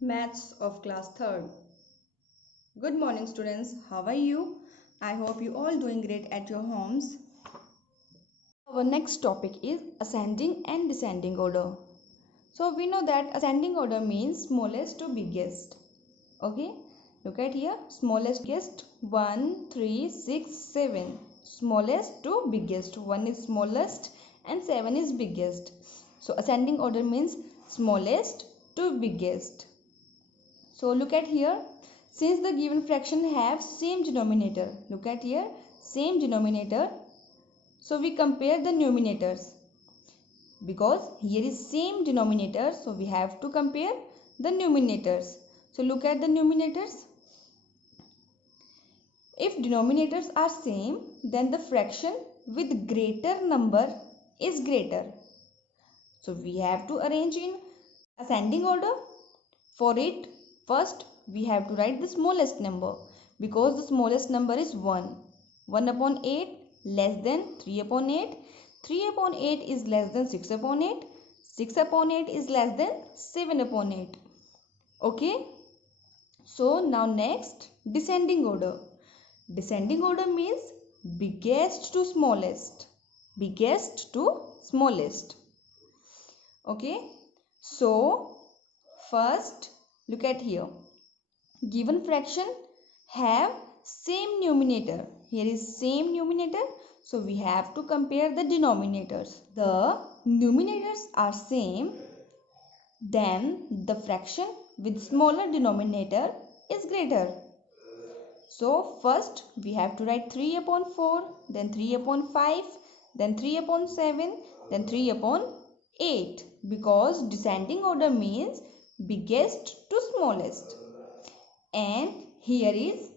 Maths of class 3rd. Good morning students, how are you? I hope you all doing great at your homes. Our next topic is ascending and descending order. So we know that ascending order means smallest to biggest. Okay, look at here, smallest biggest 1, 3, 6, 7. Smallest to biggest, 1 is smallest and 7 is biggest. So ascending order means smallest to biggest. So look at here, since the given fraction have same denominator, look at here, same denominator. So we compare the numerators because here is same denominator. So we have to compare the numerators. So look at the numerators. If denominators are same, then the fraction with greater number is greater. So we have to arrange in ascending order. For it, first we have to write the smallest number because the smallest number is 1. 1 upon 8 less than 3 upon 8. 3 upon 8 is less than 6 upon 8. 6 upon 8 is less than 7 upon 8. Okay. So now next, descending order. Descending order means biggest to smallest. Biggest to smallest. Okay. So first, look at here. Given fraction have same numerator. Here is same numerator. So we have to compare the denominators. The numerators are same. Then the fraction with smaller denominator is greater. So first we have to write 3 upon 4, then 3 upon 5, then 3 upon 7, then 3 upon 8. Because descending order means biggest to smallest. And here is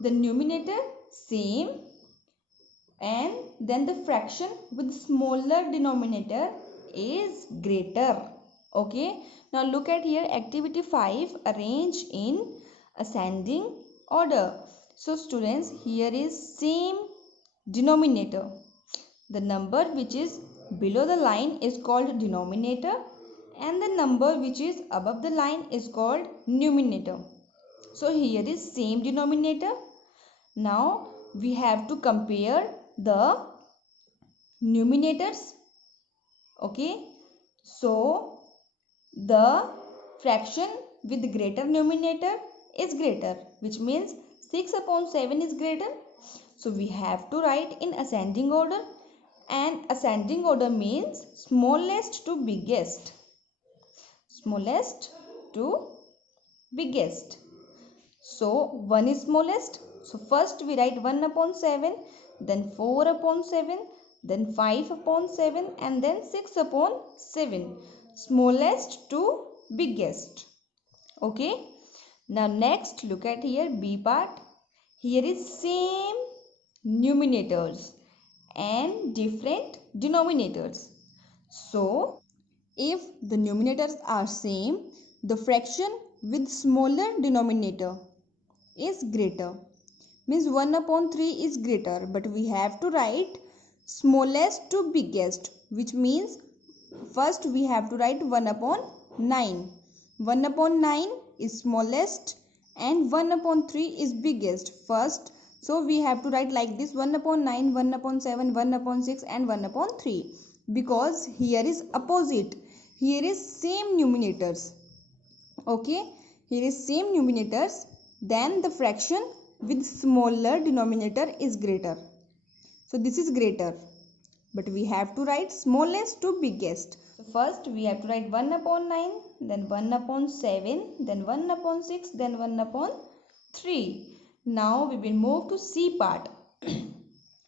the numerator same and then the fraction with smaller denominator is greater. Okay, now look at here, activity 5, arrange in ascending order. So students, here is same denominator. The number which is below the line is called denominator and the number which is above the line is called numerator. So here is same denominator. Now we have to compare the numerators. Okay. So the fraction with greater numerator is greater, which means 6 upon 7 is greater. So we have to write in ascending order, and ascending order means smallest to biggest. Smallest to biggest. So 1 is smallest. So first we write 1 upon 7, then 4 upon 7, then 5 upon 7 and then 6 upon 7. Smallest to biggest. Okay. Now next look at here B part. Here is same numerators and different denominators. So if the numerators are same, the fraction with smaller denominator is greater. Means 1 upon 3 is greater, but we have to write smallest to biggest, which means first we have to write 1 upon 9. 1 upon 9 is smallest and 1 upon 3 is biggest first. So we have to write like this: 1 upon 9, 1 upon 7, 1 upon 6 and 1 upon 3. Because here is opposite. Here is same numerators. Okay, here is same numerators, then the fraction with smaller denominator is greater. So this is greater, but we have to write smallest to biggest. So first we have to write 1 upon 9, then 1 upon 7, then 1 upon 6, then 1 upon 3. Now we will move to C part.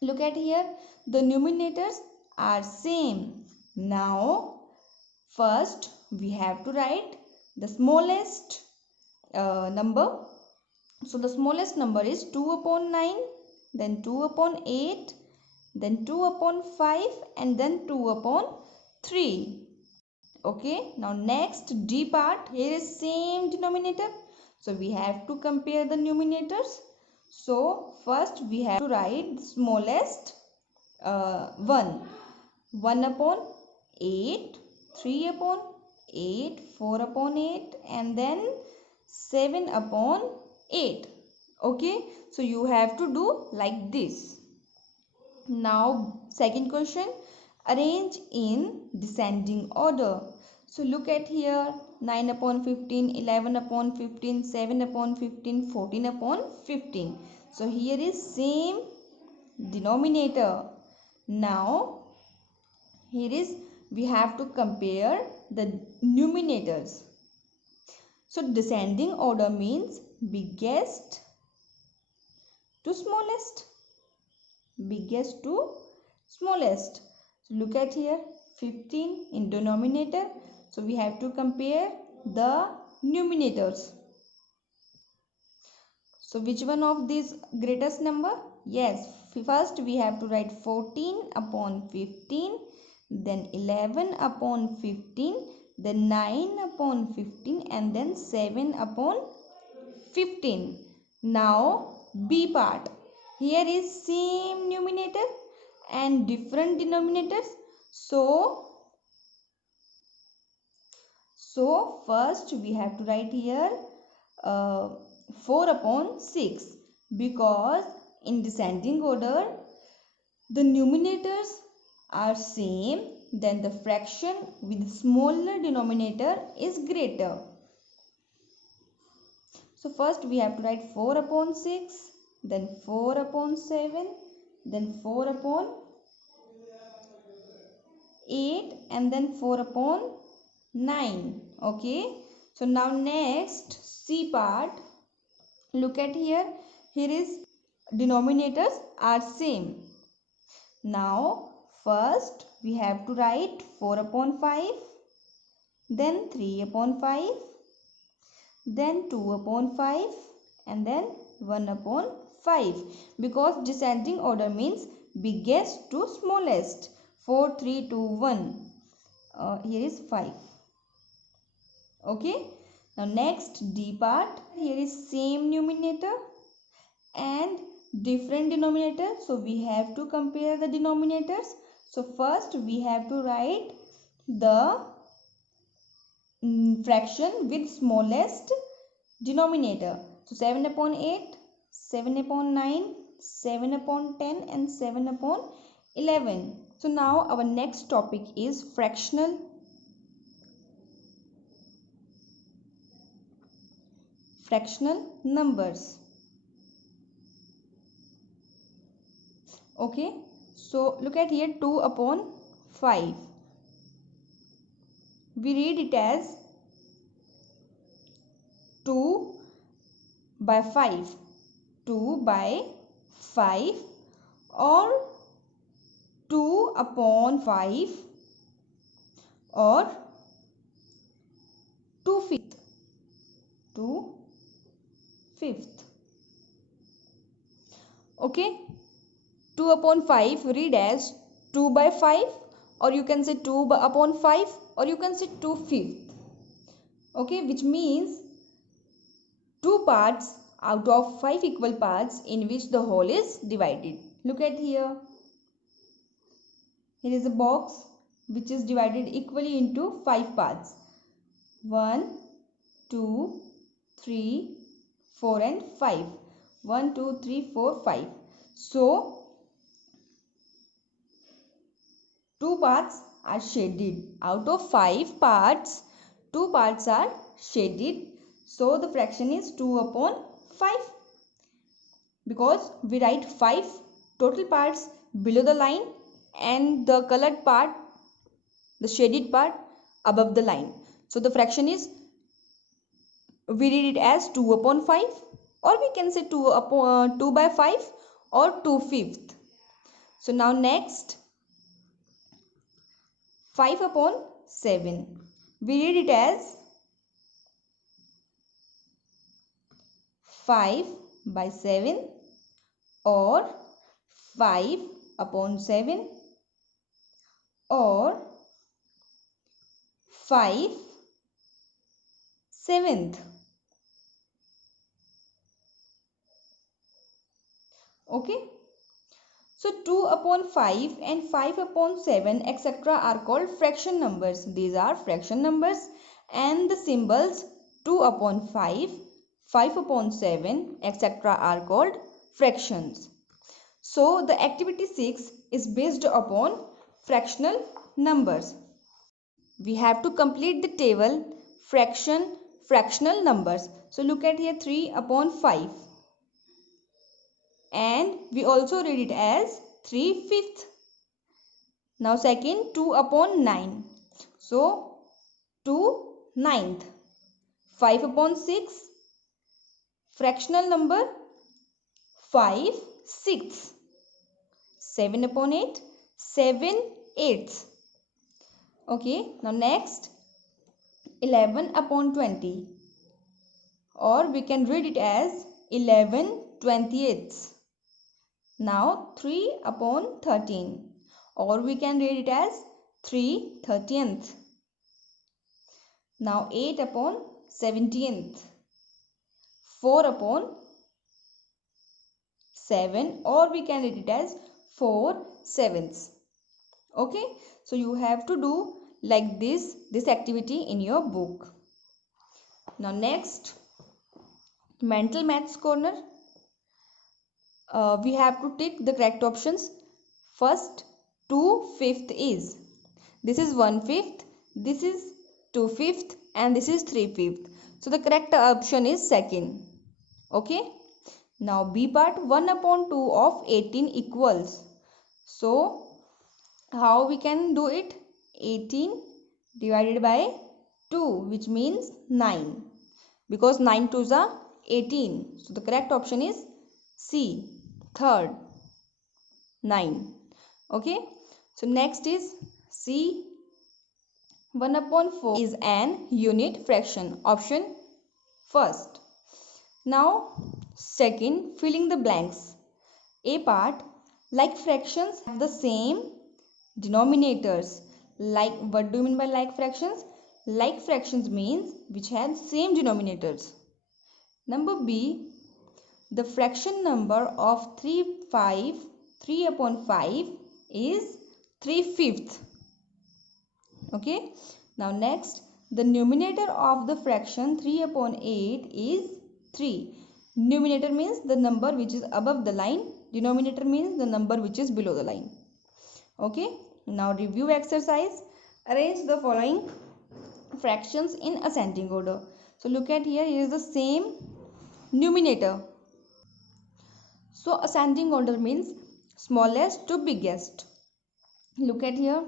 Look at here, the numerators are same. Now first we have to write the smallest number. So the smallest number is 2 upon 9, then 2 upon 8, then 2 upon 5 and then 2 upon 3. Okay, now next D part. Here is same denominator. So we have to compare the numerators. So first we have to write the smallest 1. 1 upon 8, 3 upon 8, 4 upon 8, and then 7 upon 8. Okay, so you have to do like this. Now second question, arrange in descending order. So look at here, 9 upon 15, 11 upon 15, 7 upon 15, 14 upon 15. So here is same denominator. Now here is, we have to compare the numerators. So descending order means biggest to smallest. Biggest to smallest. So look at here, 15 in denominator. So we have to compare the numerators. So which one of these greatest number? Yes, first we have to write 14 upon 15, then 11 upon 15, then 9 upon 15, and then 7 upon 15. Now B part. Here is same numerator and different denominators. So first we have to write here 4 upon 6, because in descending order the numerators are same, then the fraction with smaller denominator is greater. So first we have to write 4 upon 6, then 4 upon 7, then 4 upon 8, and then 4 upon 9. Okay, so now next C part. Look at here, here is denominators are same. Now first we have to write 4 upon 5, then 3 upon 5, then 2 upon 5, and then 1 upon 5, because descending order means biggest to smallest. 4, 3, 2, 1. Here is 5. Okay, now next D part. Here is same numerator and different denominator, so we have to compare the denominators. So first we have to write the fraction with smallest denominator. So 7 upon 8, 7 upon 9, 7 upon 10, and 7 upon 11. So now our next topic is fractional numbers. Okay, so look at here, 2 upon 5. We read it as 2 by 5. 2 by 5, or 2 upon 5, or 2/5. 2/5. Okay, 2 upon 5 read as 2 by 5, or you can say 2 upon 5, or you can say 2/5. Okay, which means 2 parts out of 5 equal parts in which the whole is divided. Look at here. Here is a box which is divided equally into 5 parts. 1, 2, 3, 4, and 5. 1, 2, 3, 4, 5. So 2 parts are shaded. Out of 5 parts, 2 parts are shaded. So the fraction is 2 upon 5. Because we write 5 total parts below the line and the colored part, the shaded part, above the line. So the fraction is, we read it as 2 upon 5, or we can say 2 by 5, or 2/5. So now next, 5 upon 7. We read it as 5 by 7, or 5 upon 7, or 5/7. Okay, so 2 upon 5 and 5 upon 7 etc. are called fraction numbers. These are fraction numbers, and the symbols 2 upon 5, 5 upon 7, etc. are called fractions. So the activity 6 is based upon fractional numbers. We have to complete the table fractional numbers. So look at here 3 upon 5, and we also read it as 3/5. Now second 2 upon 9. So 2 ninth. 5 upon 6, fractional number 5 sixths. 7 upon 8, 7 eighths. Okay, now next 11 upon 20, or we can read it as 11/28. Now 3 upon 13, or we can read it as 3/13. Now 8 upon 17th, 4 upon 7, or we can read it as 4/7. Okay, so you have to do like this activity in your book. Now next, mental maths corner. We have to tick the correct options. First, 2/5 is, this is 1/5, this is 2/5, and this is 3/5. So the correct option is second. Okay, now B part, 1 upon 2 of 18 equals. So how we can do it? 18 divided by 2, which means 9, because 9 twos are 18. So the correct option is C, third, 9. Okay, so next is C, 1 upon 4 is an unit fraction. Option first. Now second, filling the blanks. A part, like fractions have the same denominators. Like, what do you mean by like fractions? Like fractions means which have same denominators. Number B, the fraction number of 3 upon 5 is 3/5. Okay, now next, the numerator of the fraction 3 upon 8 is 3. Numerator means the number which is above the line, denominator means the number which is below the line. Okay, now review exercise. Arrange the following fractions in ascending order. So look at here, here is the same numerator. So ascending order means smallest to biggest. Look at here.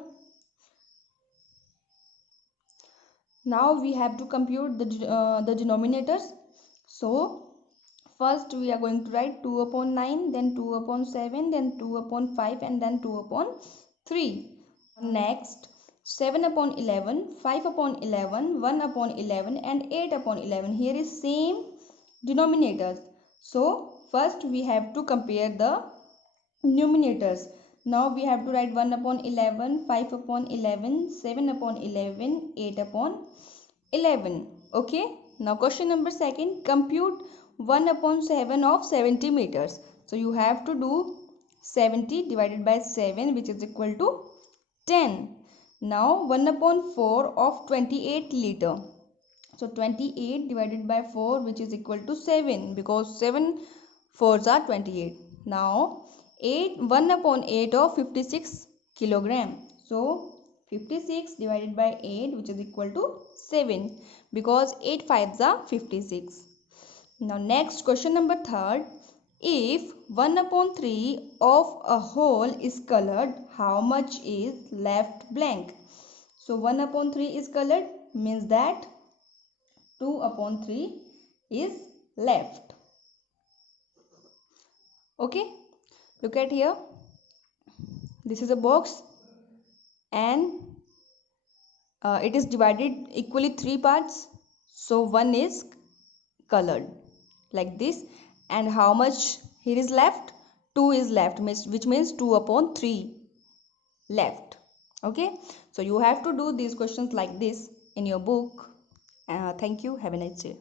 Now we have to compute the denominators. So first we are going to write 2 upon 9, then 2 upon 7, then 2 upon 5, and then 2 upon 3. Next, 7 upon 11, 5 upon 11, 1 upon 11, and 8 upon 11. Here is same denominators. So first we have to compare the numerators. Now we have to write 1 upon 11, 5 upon 11, 7 upon 11, 8 upon 11. Okay, now question number second, compute 1 upon 7 of 70 meters. So you have to do 70 divided by 7, which is equal to 10. Now 1 upon 4 of 28 liter. So 28 divided by 4, which is equal to 7, because 7 fours are 28. Now 1 upon 8 of 56 kilogram. So 56 divided by 8, which is equal to 7, because 8 fives are 56. Now next, question number third. If 1 upon 3 of a whole is colored, how much is left blank? So 1 upon 3 is colored, means that 2 upon 3 is left. Okay, look at here. This is a box, and it is divided equally 3 parts. So 1 is colored like this, and how much here is left? 2 is left, which means 2 upon 3 left. Okay, so you have to do these questions like this in your book. Thank you. Have a nice day.